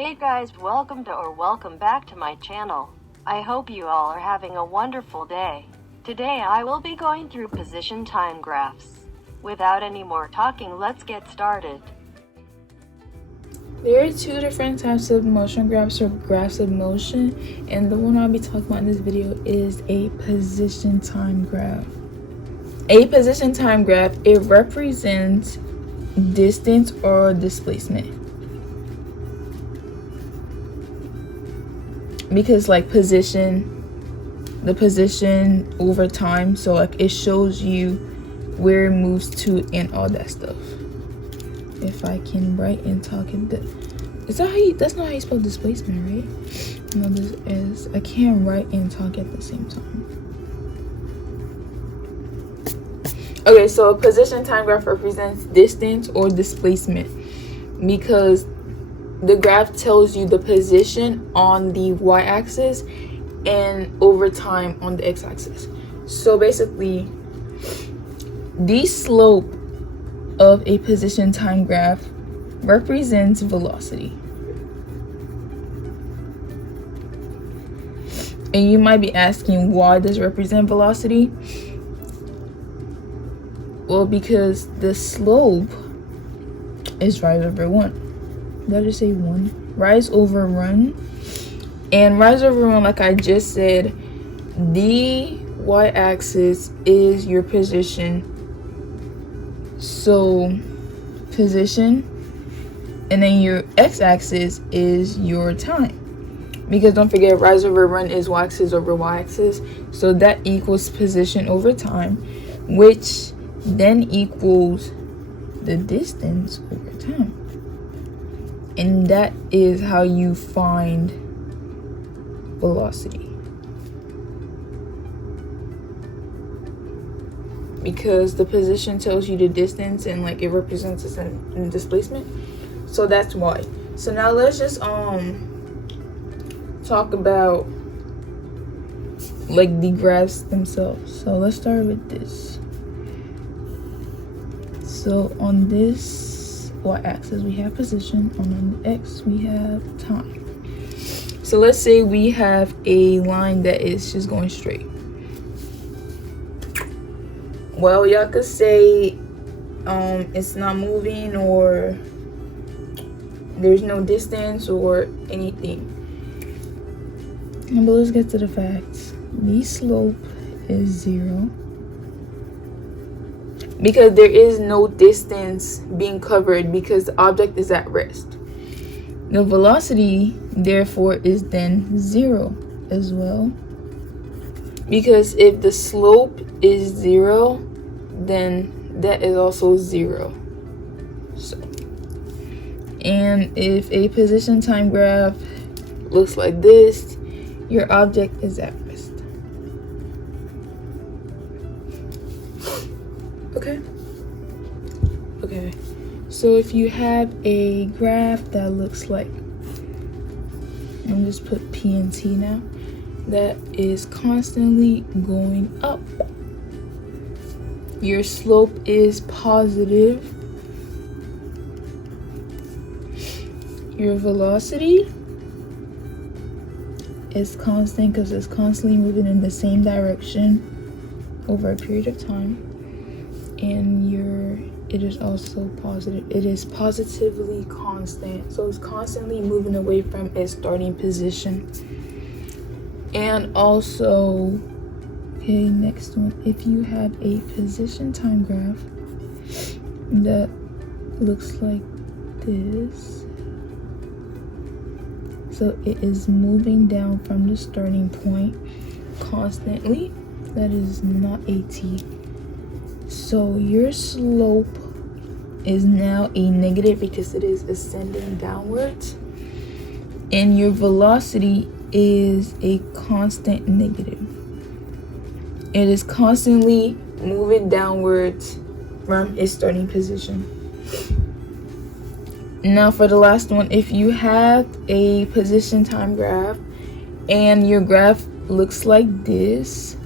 Hey guys, welcome back to my channel. I hope you all are having a wonderful day. Today I will be going through position time graphs. Without any more talking, let's get started. There are two different types of motion graphs or graphs of motion, and the one I'll be talking about in this video is a position time graph. A position time graph, it represents distance or displacement. Because like the position over time, so like it shows you where it moves to and all that stuff. If I can write and talk that's not how you spell displacement, right? No, this is, I can't write and talk at the same time. Okay, so a position time graph represents distance or displacement because the graph tells you the position on the y-axis and over time on the x-axis. So basically, the slope of a position time graph represents velocity. And you might be asking, why does it represent velocity? Well, because the slope is rise over 1. Did I just say 1? Rise over run. And rise over run, like I just said, the y-axis is your position. So position, and then your x-axis is your time. Because don't forget, rise over run is y-axis over y-axis. So that equals position over time, which then equals the distance over time. And that is how you find velocity. Because the position tells you the distance and like it represents us in displacement. So that's why. So now let's just talk about like the graphs themselves. So let's start with this. So on this y-axis we have position, on the x we have time. So let's say we have a line that is just going straight. Well, y'all could say it's not moving, or there's no distance or anything. But let's get to the facts. The slope is 0 because there is no distance being covered because the object is at rest. The velocity, therefore, is then 0 as well. Because if the slope is 0, then that is also 0. So, and if a position time graph looks like this, your object is at rest. Okay. So if you have a graph that looks like, I'm just put P and T now, that is constantly going up. Your slope is positive. Your velocity is constant because it's constantly moving in the same direction over a period of time. And it is also positive. It is positively constant. So it's constantly moving away from its starting position. And also, okay, next one. If you have a position time graph that looks like this, so it is moving down from the starting point constantly. That is not a T. So your slope is now a negative because it is ascending downwards. And your velocity is a constant negative. It is constantly moving downwards from its starting position. Now for the last one, if you have a position time graph and your graph looks like this,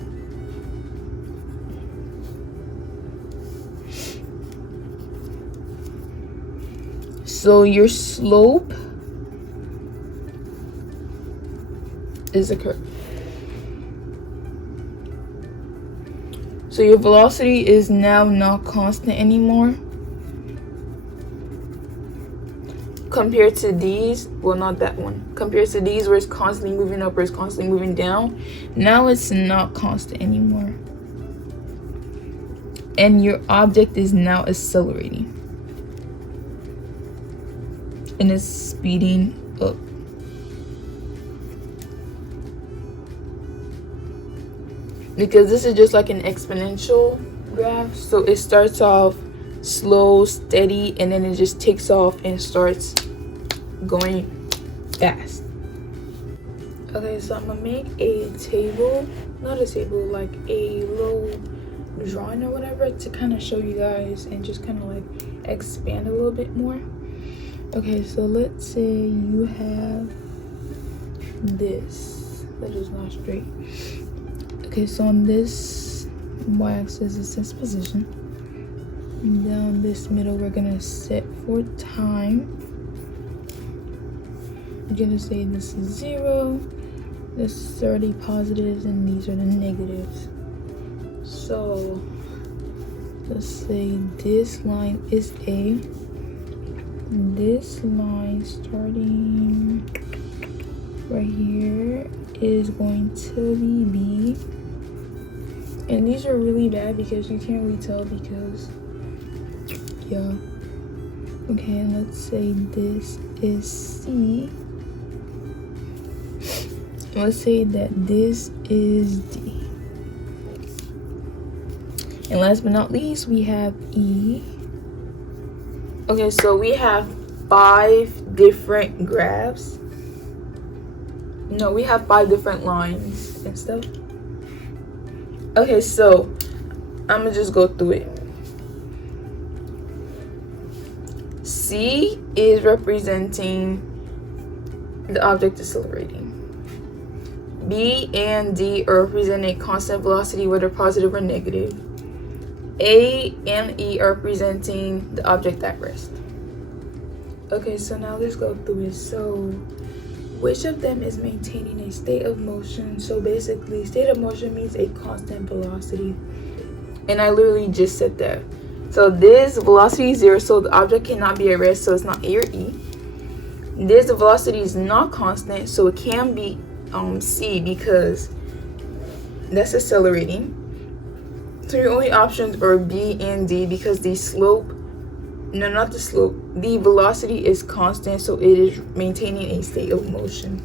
so your slope is a curve. So your velocity is now not constant anymore. Compared to these, well, not that one. Compared to these where it's constantly moving up or it's constantly moving down, now it's not constant anymore. And your object is now accelerating. And it's speeding up. Because this is just like an exponential graph. So it starts off slow, steady, and then it just takes off and starts going fast. Okay, so I'm gonna make a table, not a table, like a little drawing or whatever to kind of show you guys and just kind of like expand a little bit more. Okay, so let's say you have this that is not straight. Okay, so on this y-axis it says position. And down this middle we're gonna set for time. We're gonna say this is 0, this are the positives, and these are the negatives. So let's say this line is A. This line starting right here is going to be B. And these are really bad because you can't really tell because, yeah. Okay, and let's say this is C. Let's say that this is D. And last but not least, we have E. Okay, so we have 5 different graphs. No, we have 5 different lines and stuff. Okay, so I'm gonna just go through it. C is representing the object accelerating. B and D are representing constant velocity, whether positive or negative. A and E are representing the object at rest. Okay, so now let's go through it. So which of them is maintaining a state of motion? So basically, state of motion means a constant velocity. And I literally just said that. So this velocity is 0, so the object cannot be at rest, so it's not A or E. This velocity is not constant, so it can be C because that's accelerating. So your only options are B and D because the slope, no, not the slope, the velocity is constant, so it is maintaining a state of motion.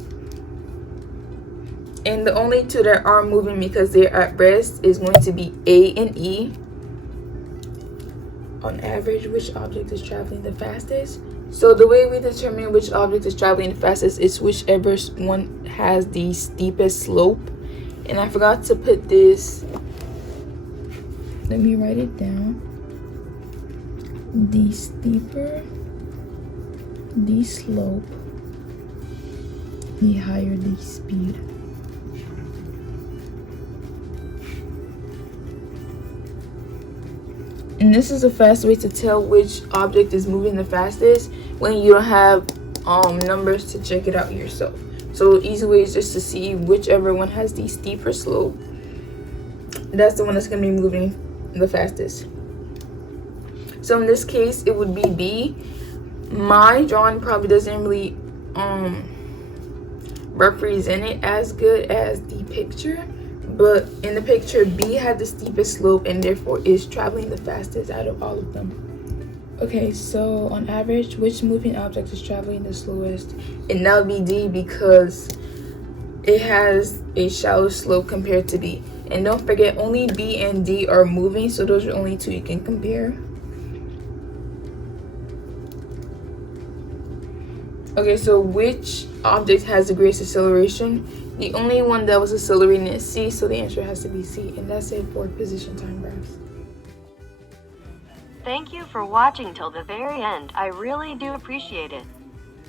And the only two that are moving because they're at rest is going to be A and E. On average, which object is traveling the fastest? So the way we determine which object is traveling the fastest is whichever one has the steepest slope. And I forgot to put this. Let me write it down. The steeper the slope, the higher the speed. And this is a fast way to tell which object is moving the fastest when you don't have numbers to check it out yourself. So easy way is just to see whichever one has the steeper slope. That's the one that's going to be moving the fastest. So in this case, it would be B. My drawing probably doesn't really represent it as good as the picture. But in the picture, B had the steepest slope and therefore is traveling the fastest out of all of them. Okay, so on average, which moving object is traveling the slowest? And that would be D because it has a shallow slope compared to B. And don't forget, only B and D are moving, so those are only two you can compare. Okay, so which object has the greatest acceleration? The only one that was accelerating is C, so the answer has to be C. And that's it for position time graphs. Thank you for watching till the very end. I really do appreciate it.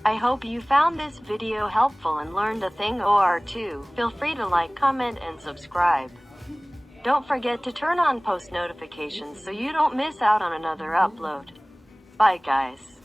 I hope you found this video helpful and learned a thing or two. Feel free to like, comment, and subscribe. Don't forget to turn on post notifications so you don't miss out on another upload. Bye guys.